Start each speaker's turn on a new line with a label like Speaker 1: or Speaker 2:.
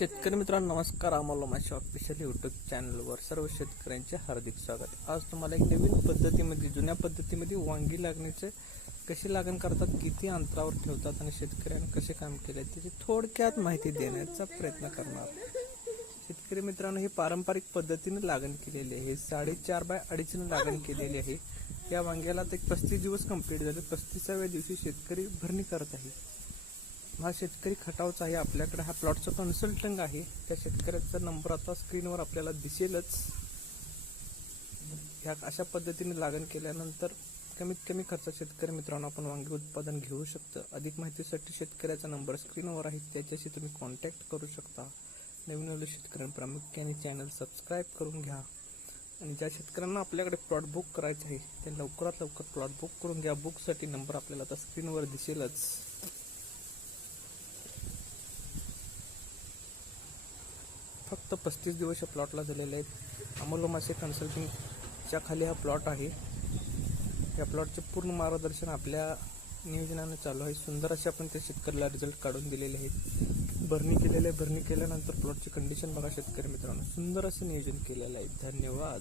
Speaker 1: शेतकरी मित्रांनो नमस्कार. आम्हाला माझ्या ऑफिशियल यूट्यूब चॅनलवर सर्व शेतकऱ्यांचे हार्दिक स्वागत. आज तुम्हाला एक नवीन पद्धतीमध्ये जुन्या पद्धतीमध्ये वांगी लागण्याचे कशी लागण करतात किती अंतरावर ठेवतात आणि शेतकऱ्यांनी कसे काम केले त्याची थोडक्यात माहिती देण्याचा प्रयत्न करणार. शेतकरी मित्रांनो ही पारंपरिक पद्धतीने लागण केलेली आहे. साडेचार बाय अडीचने लागण केलेली आहे. या वांग्याला ते पस्तीस दिवस कंप्लीट झाले. पस्तीसाव्या दिवशी शेतकरी भरणी करत आहे. हा शेतकरी खटावचा आहे. आपल्याकडे हा प्लॉटचा कन्सल्टंट आहे. त्या शेतकऱ्याचा नंबर आता स्क्रीनवर आपल्याला दिसेलच. ह्या अशा पद्धतीने लागण केल्यानंतर कमीत कमी खर्चात शेतकरी मित्रांनो आपण वांगी उत्पादन घेऊ शकतो. अधिक माहितीसाठी शेतकऱ्याचा नंबर स्क्रीनवर आहे. त्याच्याशी तुम्ही कॉन्टॅक्ट करू शकता. नवीन नवीन शेतकऱ्यांनी प्रामुख्याने चॅनल सबस्क्राईब करून घ्या. आणि ज्या शेतकऱ्यांना आपल्याकडे प्लॉट बुक करायचे आहे ते लवकरात लवकर प्लॉट बुक करून घ्या. बुकसाठी नंबर आपल्याला आता स्क्रीनवर दिसेलच. फक्त पस्तीस दिवस या प्लॉटला झालेले आहेत. अमोल मासे कन्सल्टिंगच्या खाली हा प्लॉट आहे. या प्लॉटचे पूर्ण मार्गदर्शन आपल्या नियोजनानं चालू आहे. सुंदर असे आपण त्या शेतकऱ्याला रिझल्ट काढून दिलेले आहेत. भरणी केलेले आहे. भरणी केल्यानंतर प्लॉटची कंडिशन बघा शेतकरी मित्रांनो. सुंदर असं नियोजन केलेलं आहे. धन्यवाद.